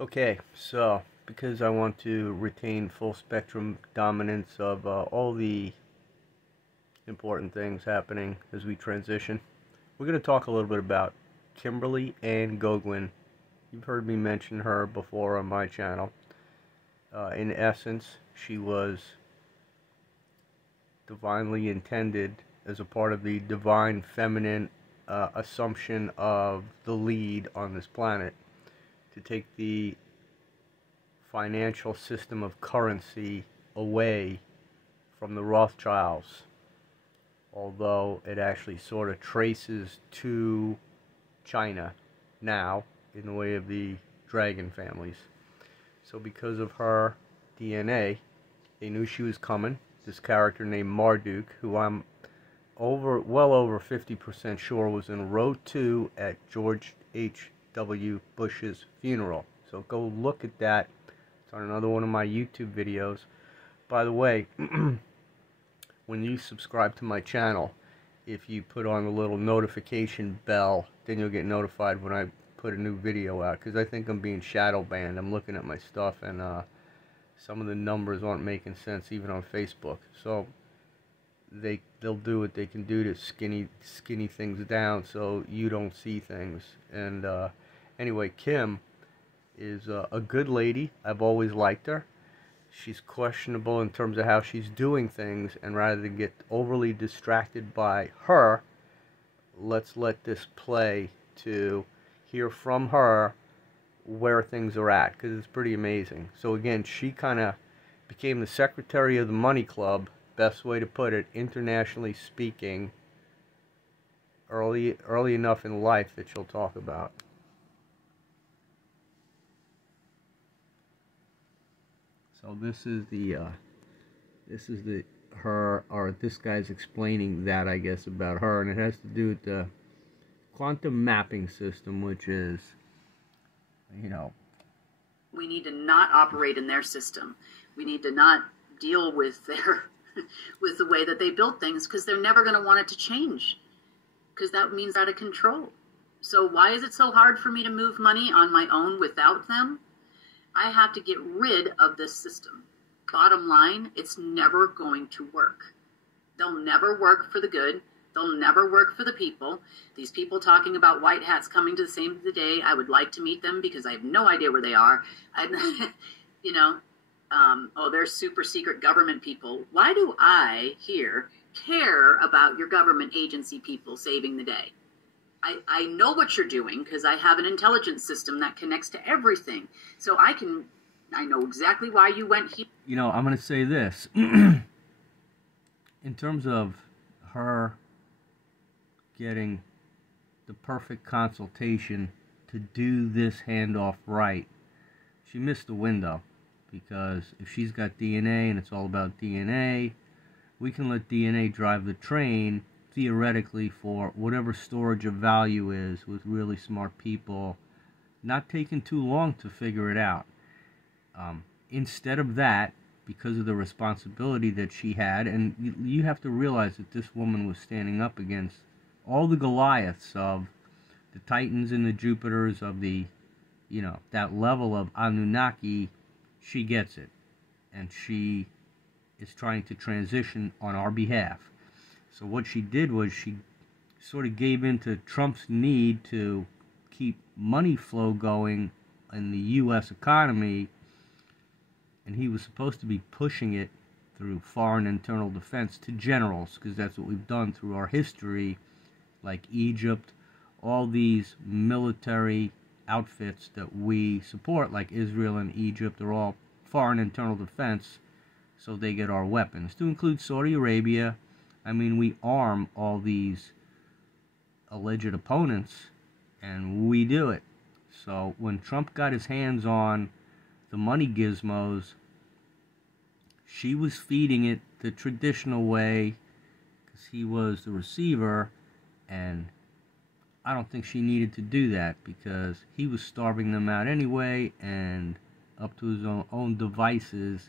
Okay, so because I want to retain full spectrum dominance of all the important things happening as we transition, we're going to talk a little bit about Kimberly and Goguen. You've heard me mention her before on my channel. In essence, she was divinely intended as a part of the divine feminine assumption of the lead on this planet to take the financial system of currency away from the Rothschilds, although it actually sort of traces to China now in the way of the dragon families. So because of her DNA, they knew she was coming. This character named Marduk, who I'm well over 50% sure was in row 2 at George H.W. Bush's funeral. So go look at that. It's on another one of my YouTube videos. By the way, when you subscribe to my channel, if you put on the little notification bell, then you'll get notified when I put a new video out, because I think I'm being shadow banned. I'm looking at my stuff and some of the numbers aren't making sense even on Facebook. So they'll do what they can do to skinny things down so you don't see things. And anyway, Kim is a good lady. I've always liked her. She's questionable in terms of how she's doing things, and rather than get overly distracted by her, let's let this play to hear from her where things are at, because it's pretty amazing. So again, she kind of became the secretary of the Money Club, best way to put it, internationally speaking, early enough in life that she'll talk about. So this is this guy's explaining that, I guess, about her, and it has to do with the quantum mapping system, which is, we need to not operate in their system. We need to not deal with their with the way that they build things, because they're never going to want it to change, because that means out of control. So why is it so hard for me to move money on my own without them? I have to get rid of this system. Bottom line, it's never going to work. They'll never work for the good. They'll never work for the people. These people talking about white hats coming to the same day, I would like to meet them, because I have no idea where they are. Oh, they're super secret government people. Why do I here care about your government agency people saving the day? I know what you're doing, because I have an intelligence system that connects to everything. So I know exactly why you went here. I'm going to say this. In terms of her getting the perfect consultation to do this handoff right, she missed the window. Because if she's got DNA and it's all about DNA, we can let DNA drive the train, theoretically, for whatever storage of value is, with really smart people, not taking too long to figure it out. Instead of that, because of the responsibility that she had, and you have to realize that this woman was standing up against all the Goliaths of the Titans and the Jupiters of the, that level of Anunnaki. She gets it, and she is trying to transition on our behalf. So what she did was she sort of gave in to Trump's need to keep money flow going in the U.S. economy, and he was supposed to be pushing it through foreign internal defense to generals, because that's what we've done through our history, like Egypt, all these military outfits that we support, like Israel and Egypt, are all foreign internal defense, so they get our weapons, to include Saudi Arabia. I mean, we arm all these alleged opponents, and we do it. So when Trump got his hands on the money gizmos, she was feeding it the traditional way, because he was the receiver, and I don't think she needed to do that, because he was starving them out anyway, and up to his own devices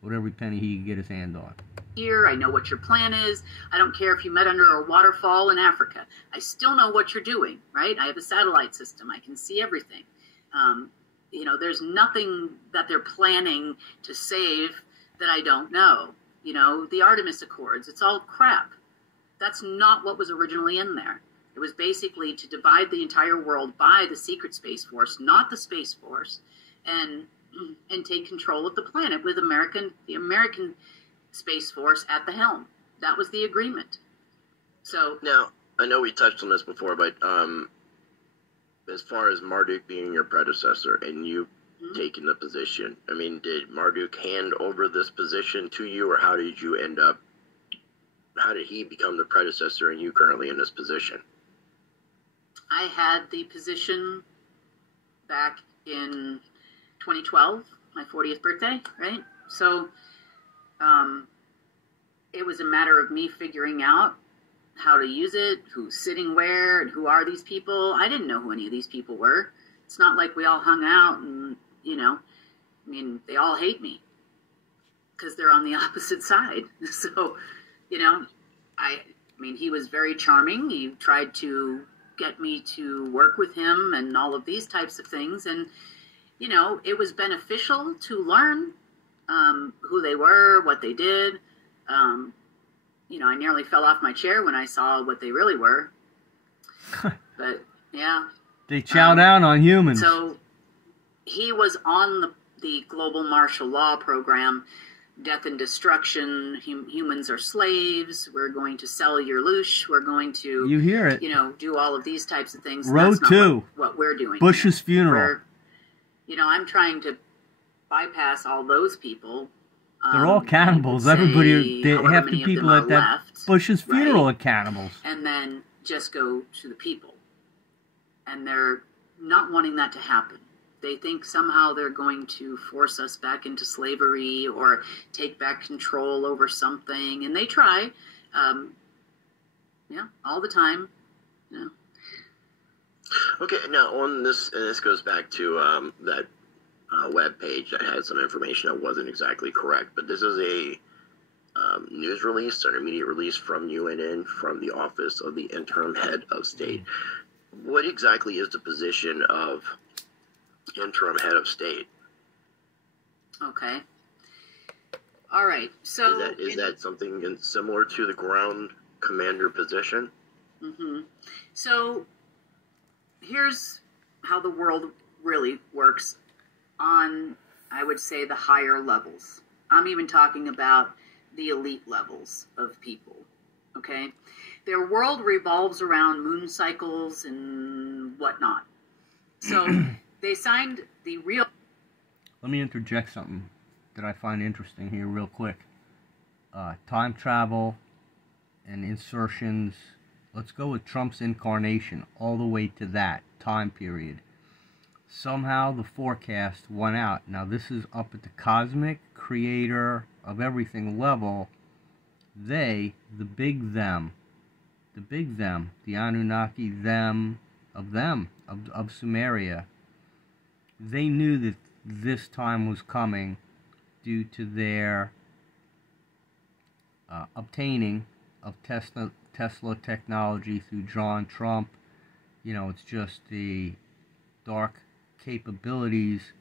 with every penny he could get his hand on. Here, I know what your plan is. I don't care if you met under a waterfall in Africa. I still know what you're doing, right? I have a satellite system. I can see everything. there's nothing that they're planning to save that I don't know. The Artemis Accords, it's all crap. That's not what was originally in there. It was basically to divide the entire world by the secret Space Force, not the Space Force, and take control of the planet with the American Space Force at the helm. That was the agreement. So now, I know we touched on this before, but as far as Marduk being your predecessor and you taking the position, I mean, did Marduk hand over this position to you, or how did he become the predecessor and you currently in this position? I had the position back in 2012, my 40th birthday, right? So it was a matter of me figuring out how to use it, who's sitting where, and who are these people. I didn't know who any of these people were. It's not like we all hung out and, they all hate me because they're on the opposite side. So, he was very charming. He tried to get me to work with him and all of these types of things. And, it was beneficial to learn who they were, what they did. I nearly fell off my chair when I saw what they really were. But, yeah. They chow down on humans. So he was on the global martial law program, death and destruction, humans are slaves, we're going to sell your loosh, we're going to, you hear it, do all of these types of things. Row 2, what we're doing. Bush's funeral. I'm trying to bypass all those people. They're all cannibals. Everybody, half the people at that Bush's funeral are cannibals. And then just go to the people. And they're not wanting that to happen. They think somehow they're going to force us back into slavery or take back control over something. And they try, all the time. Yeah. Okay, now on this, and this goes back to that web page that had some information that wasn't exactly correct, but this is a news release, an immediate release from UNN, from the Office of the Interim Head of State. What exactly is the position of Interim Head of State? Okay. All right. So is that something similar to the ground commander position? Mm-hmm. So here's how the world really works on, I would say, the higher levels. I'm even talking about the elite levels of people, okay? Their world revolves around moon cycles and whatnot. So they signed the real... Let me interject something that I find interesting here real quick. Time travel and insertions. Let's go with Trump's incarnation all the way to that time period. Somehow the forecast went out. Now this is up at the cosmic creator of everything level. They, the big them, the Anunnaki them, of Sumeria, they knew that this time was coming due to their obtaining of Tesla technology through John Trump. It's just the dark capabilities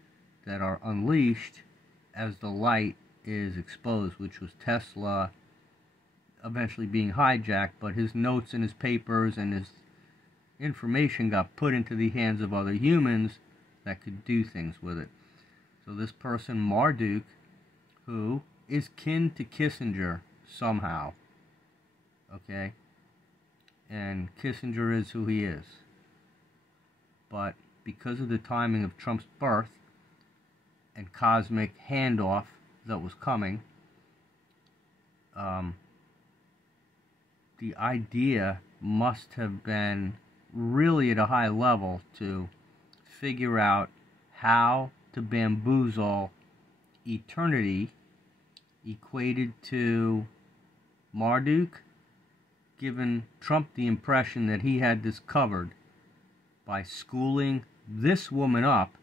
that are unleashed as the light is exposed, which was Tesla eventually being hijacked, but his notes and his papers and his information got put into the hands of other humans that could do things with it. So this person, Marduk, who is kin to Kissinger somehow, okay, and Kissinger is who he is, but because of the timing of Trump's birth and cosmic handoff that was coming, the idea must have been really at a high level to figure out how to bamboozle eternity equated to Marduk, giving Trump the impression that he had this covered by schooling this woman up,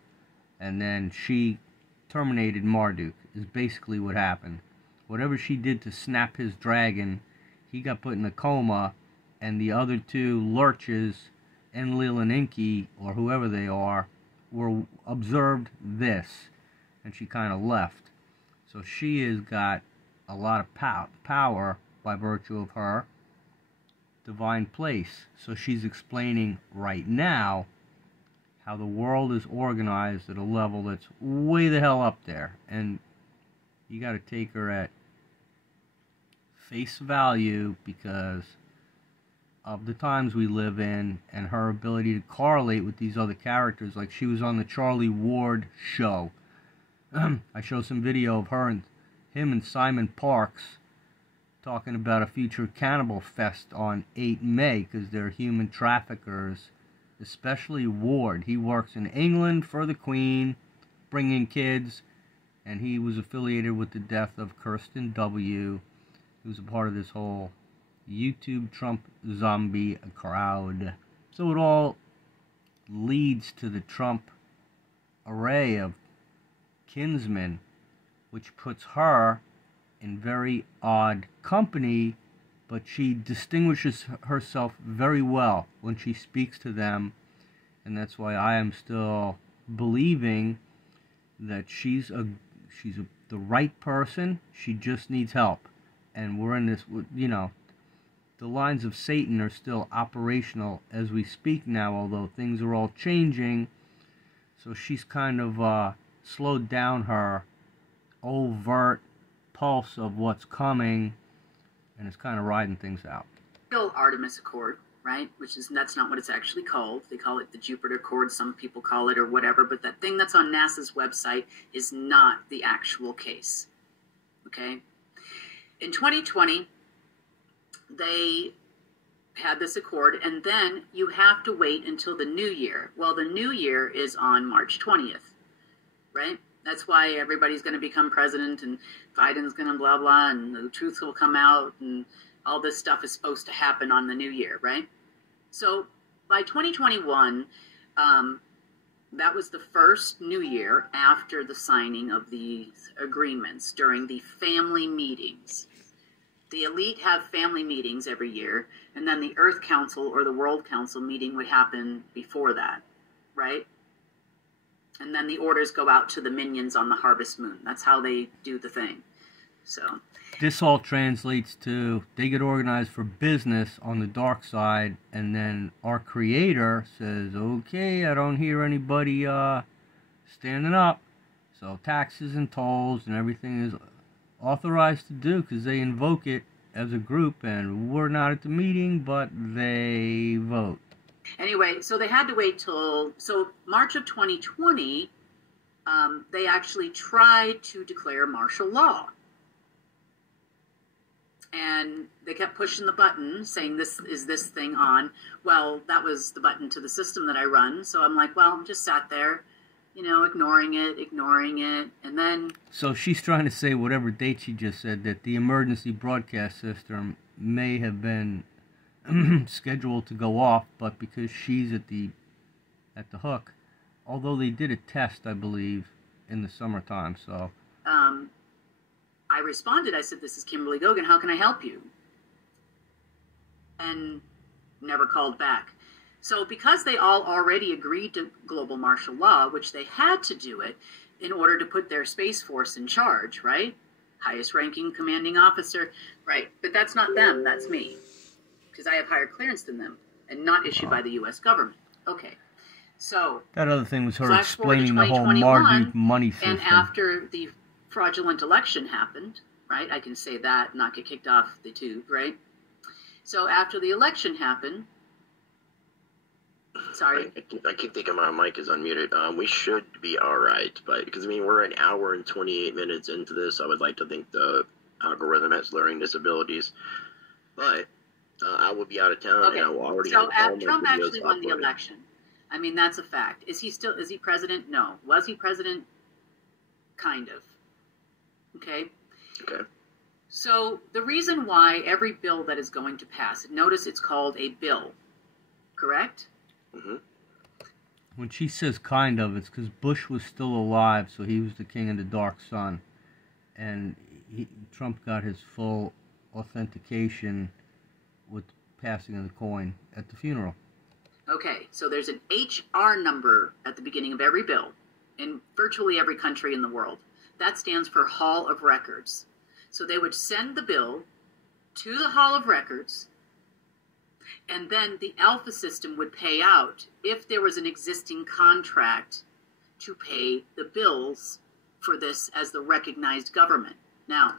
and then she terminated Marduk, is basically what happened. Whatever she did to snap his dragon, he got put in a coma, and the other two lurches, Enlil and Enki, or whoever they are, observed this, and she kind of left. So she has got a lot of power by virtue of her divine place. So she's explaining right now how the world is organized at a level that's way the hell up there. And you got to take her at face value because of the times we live in and her ability to correlate with these other characters. Like she was on the Charlie Ward show. I showed some video of him and Simon Parks talking about a future cannibal fest on 8 May because they're human traffickers, especially Ward. He works in England for the Queen, bringing kids, and he was affiliated with the death of Kirsten W., who was a part of this whole YouTube Trump zombie crowd. So it all leads to the Trump array of kinsmen, which puts her in very odd company, but she distinguishes herself very well when she speaks to them, and that's why I am still believing that she's the right person. She just needs help, and we're in this, you know, the lines of Satan are still operational as we speak now, although things are all changing. So she's kind of slowed down her overt pulse of what's coming, and it's kind of riding things out. Real Artemis Accord, right? That's not what it's actually called. They call it the Jupiter Accord. Some people call it or whatever, but that thing that's on NASA's website is not the actual case. Okay? In 2020, they had this accord, and then you have to wait until the new year. Well, the new year is on March 20th, right? That's why everybody's going to become president, and Biden's going to blah, blah, and the truth will come out, and all this stuff is supposed to happen on the new year, right? So by 2021, that was the first new year after the signing of these agreements during the family meetings. The elite have family meetings every year, and then the Earth Council or the World Council meeting would happen before that, right? And then the orders go out to the minions on the harvest moon. That's how they do the thing. So this all translates to they get organized for business on the dark side, and then our creator says, okay, I don't hear anybody standing up. So taxes and tolls and everything is authorized to do because they invoke it as a group, and we're not at the meeting, but they vote. Anyway, so they had to wait till, so March of 2020, they actually tried to declare martial law. And they kept pushing the button, saying, this thing on? Well, that was the button to the system that I run. So I'm like, well, just sat there, you know, ignoring it. And then... So she's trying to say whatever date she just said, that the emergency broadcast system may have been scheduled to go off, but because she's at the hook, although they did a test, I believe, in the summertime, so... I responded, I said, this is Kimberly Goguen, how can I help you? And never called back. So because they all already agreed to global martial law, which they had to do it in order to put their Space Force in charge, right? Highest ranking commanding officer, right? But that's not them, that's me. Because I have higher clearance than them and not issued by the U.S. government. Okay. So that other thing was her explaining the whole Marduk money system. And after the fraudulent election happened, right? I can say that, not get kicked off the tube, right? So after the election happened, sorry. I keep thinking my mic is unmuted. We should be all right, but because I mean we're an hour and 28 minutes into this, I would like to think the algorithm has learning disabilities, but I will be out of town. Okay. And I will already so have Trump actually won the election. I mean, that's a fact. Is he president? No. Was he president? Kind of. Okay? Okay. So the reason why every bill that is going to pass, notice it's called a bill, correct? Mm-hmm. When she says kind of, it's because Bush was still alive, so he was the king of the dark sun. And Trump got his full authentication with passing of the coin at the funeral. Okay, so there's an HR number at the beginning of every bill in virtually every country in the world. That stands for Hall of Records. So they would send the bill to the Hall of Records, and then the alpha system would pay out if there was an existing contract to pay the bills for this as the recognized government. Now,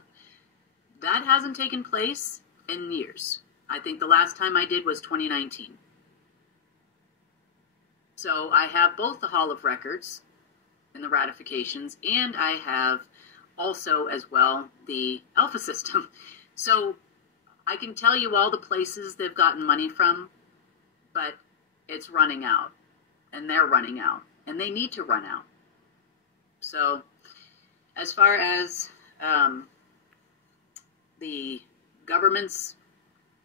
that hasn't taken place in years. I think the last time I did was 2019. So I have both the Hall of Records and the ratifications, and I have also as well the alpha system. So I can tell you all the places they've gotten money from, but it's running out, and they're running out, and they need to run out. So as far as the government's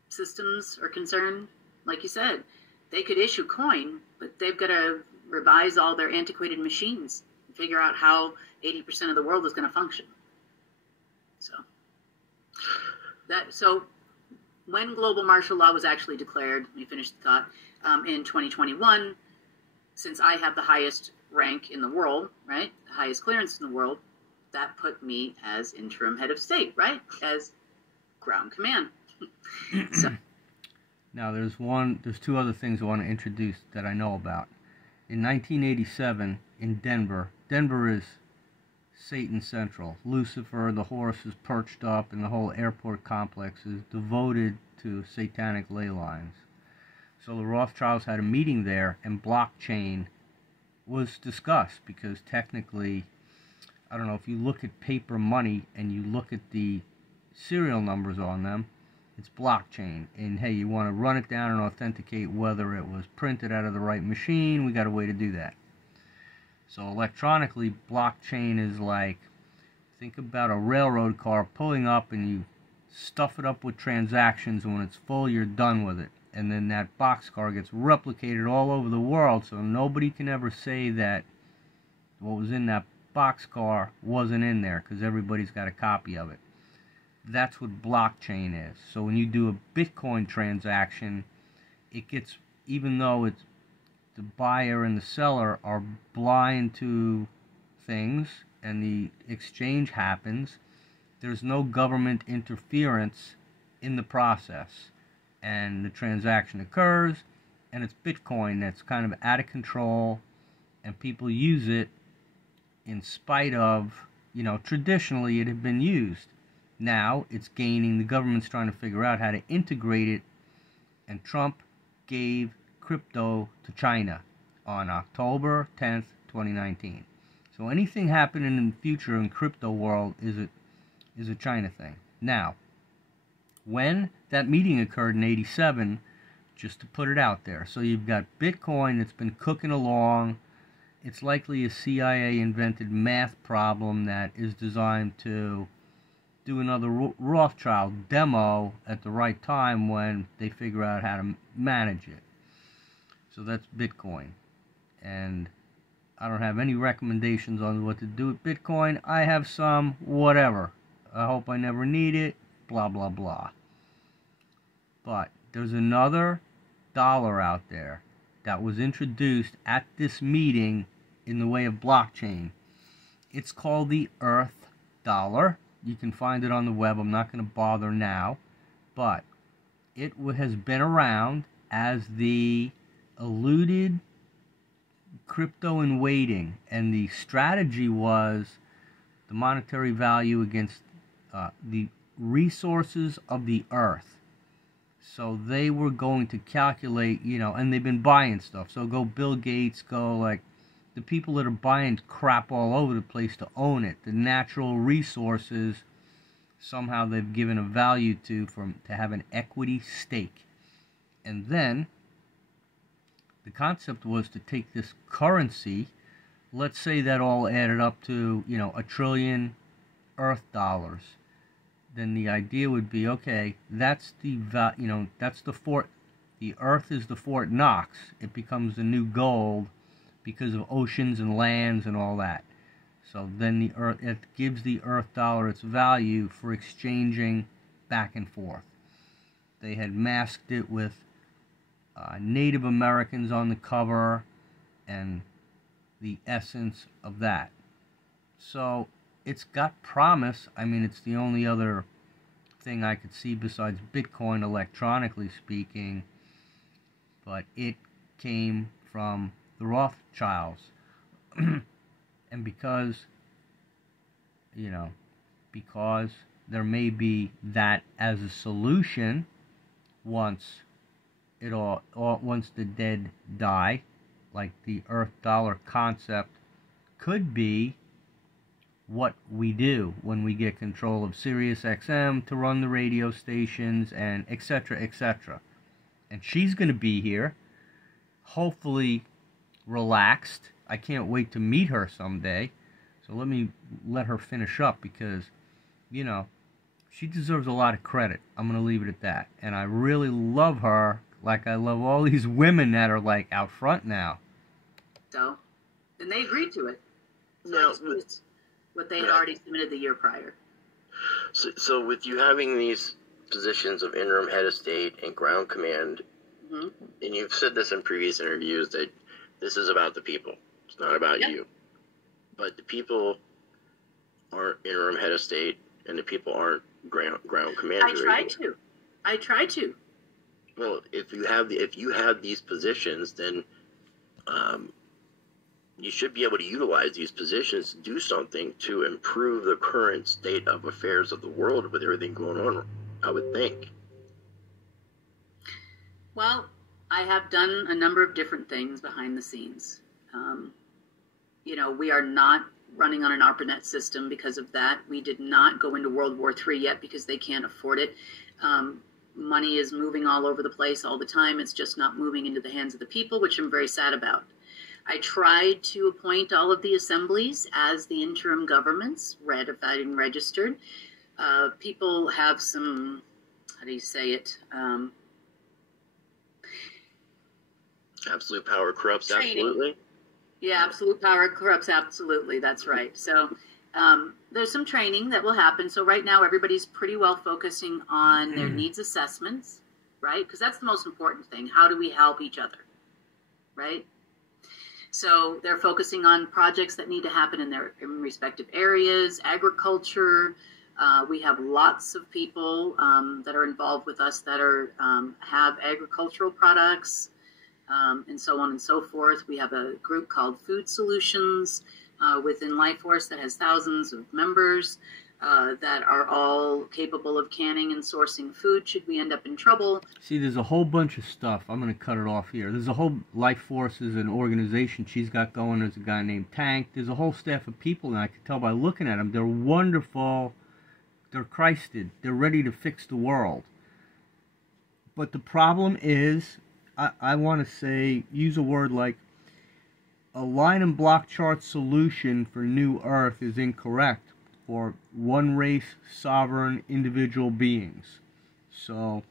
systems are concerned, like you said, they could issue coin, but they've got to revise all their antiquated machines and figure out how 80% of the world is going to function. So when global martial law was actually declared, let me finish the thought, in 2021, since I have the highest rank in the world, right, the highest clearance in the world, that put me as interim head of state, right, as ground command. So. Now, there's two other things I want to introduce that I know about. In 1987, in Denver is Satan Central. Lucifer, the horse, is perched up, and the whole airport complex is devoted to satanic ley lines. So the Rothschilds had a meeting there, and blockchain was discussed, because technically, I don't know, if you look at paper money and you look at the serial numbers on them, it's blockchain. And hey, you want to run it down and authenticate whether it was printed out of the right machine, we got a way to do that. So electronically, blockchain is like, think about a railroad car pulling up and you stuff it up with transactions, and when it's full, you're done with it. And then that boxcar gets replicated all over the world, so nobody can ever say that what was in that boxcar wasn't in there, because everybody's got a copy of it. That's what blockchain is. So when you do a Bitcoin transaction, it gets, even though it's the buyer and the seller are blind to things and the exchange happens, there's no government interference in the process, and the transaction occurs, and it's Bitcoin that's kind of out of control, and people use it in spite of, traditionally it had been used. Now it's gaining, the government's trying to figure out how to integrate it, and Trump gave crypto to China on October 10th, 2019. So anything happening in the future in crypto world is a China thing. Now, when that meeting occurred in 87, just to put it out there, so you've got Bitcoin that's been cooking along. It's likely a CIA invented math problem that is designed to do another Rothschild demo at the right time when they figure out how to manage it. So that's Bitcoin. And I don't have any recommendations on what to do with Bitcoin. I have some, whatever. I hope I never need it, blah, blah, blah. But there's another dollar out there that was introduced at this meeting in the way of blockchain. It's called the Earth dollar. You can find it on the web. I'm not going to bother now. But it has been around as the eluded crypto in waiting. And the strategy was the monetary value against the resources of the earth. So they were going to calculate, and they've been buying stuff. So go Bill Gates, go like the people that are buying crap all over the place to own it. The natural resources, somehow they've given a value to have an equity stake. And then the concept was to take this currency, let's say that all added up to, 1 trillion Earth dollars. Then the idea would be, okay, that's that's the Fort, the Earth is the Fort Knox. It becomes the new gold because of oceans and lands and all that. So then the Earth, it gives the Earth dollar its value for exchanging back and forth. They had masked it with Native Americans on the cover and the essence of that. So it's got promise. I mean, it's the only other thing I could see besides Bitcoin, electronically speaking, but it came from the Rothschilds. And because there may be that as a solution once the dead die, like the Earth dollar concept could be what we do when we get control of Sirius XM to run the radio stations and etc., etc. And she's going to be here, hopefully relaxed. I can't wait to meet her someday. So let her finish up, because, she deserves a lot of credit. I'm going to leave it at that. And I really love her, like I love all these women that are, like, out front now. So, and they agreed to it. Now, what they had already submitted the year prior. So with you having these positions of interim head of state and ground command, Mm-hmm. and you've said this in previous interviews, that this is about the people. It's not about you. But the people aren't interim head of state, and the people aren't ground commander. I try to. Well, if you have these positions, then you should be able to utilize these positions to do something to improve the current state of affairs of the world with everything going on, I would think. Well, I have done a number of different things behind the scenes. We are not running on an ARPANET system because of that. We did not go into World War III yet because they can't afford it. Money is moving all over the place all the time. It's just not moving into the hands of the people, which I'm very sad about. I tried to appoint all of the assemblies as the interim governments, ratified and registered. People have some, how do you say it? Absolute power corrupts, training. Absolutely. Yeah, absolute power corrupts, absolutely. That's right. So there's some training that will happen. So right now everybody's pretty well focusing on their needs assessments, right? Because that's the most important thing. How do we help each other, right? So they're focusing on projects that need to happen in their respective areas, agriculture. We have lots of people that are involved with us that are have agricultural products, and so on and so forth. We have a group called Food Solutions within Life Force that has thousands of members that are all capable of canning and sourcing food should we end up in trouble. See, there's a whole bunch of stuff. I'm going to cut it off here. There's a whole Life Force is an organization she's got going. There's a guy named Tank. There's a whole staff of people, and I can tell by looking at them, they're wonderful. They're Christed. They're ready to fix the world. But the problem is, I want to say, use a word like, a line and block chart solution for New Earth is incorrect for one race, sovereign, individual beings. So,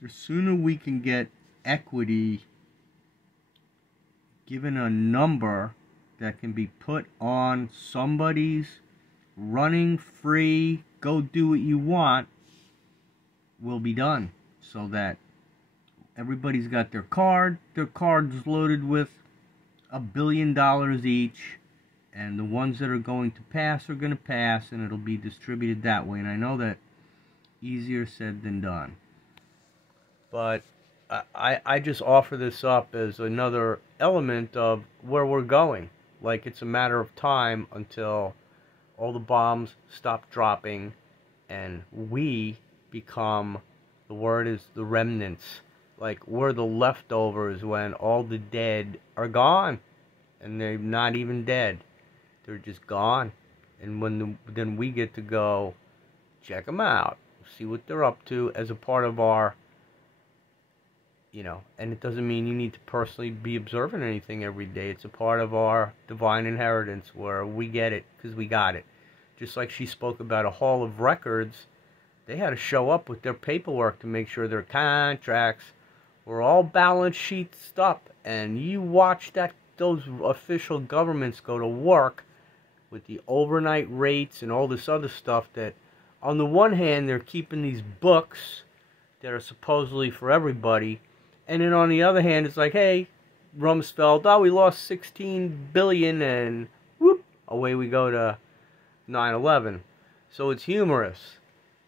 the sooner we can get equity given a number that can be put on somebody's running free, go do what you want, will be done. So that everybody's got their card. Their card's loaded with $1 billion each, and the ones that are going to pass are going to pass, and it'll be distributed that way. And I know that easier said than done. But I just offer this up as another element of where we're going. Like, it's a matter of time until all the bombs stop dropping and we become, the word is the remnants. Like, we're the leftovers when all the dead are gone. And they're not even dead. They're just gone. And then we get to go check them out. See what they're up to as a part of our, and it doesn't mean you need to personally be observing anything every day. It's a part of our divine inheritance where we get it because we got it. Just like she spoke about a hall of records, they had to show up with their paperwork to make sure their contracts were all balance sheets up. And you watch those official governments go to work with the overnight rates and all this other stuff that, on the one hand, they're keeping these books that are supposedly for everybody, And then on the other hand, it's like, hey, Rumsfeld, oh, we lost 16 billion, and whoop, away we go to 9/11. So it's humorous.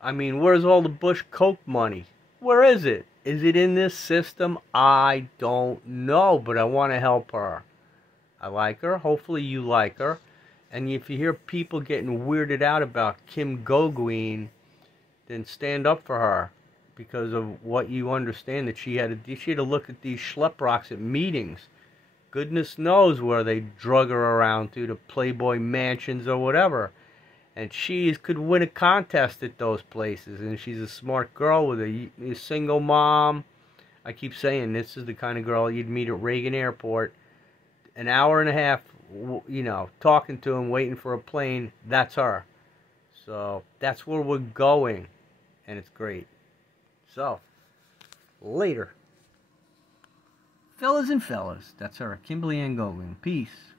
I mean, where's all the Bush Coke money? Where is it? Is it in this system? I don't know, but I want to help her. I like her. Hopefully you like her. And if you hear people getting weirded out about Kim Goguen, then stand up for her, because of what you understand that she had to look at these schleprocs at meetings. Goodness knows where they drug her around to the Playboy mansions or whatever. And she could win a contest at those places. And she's a smart girl with a single mom. I keep saying this is the kind of girl you'd meet at Reagan Airport. An hour and a half, you know, talking to him, waiting for a plane. That's her. So that's where we're going. And it's great. So, later. Fellas and fellas, that's her, Kimberly and Goguen. Peace.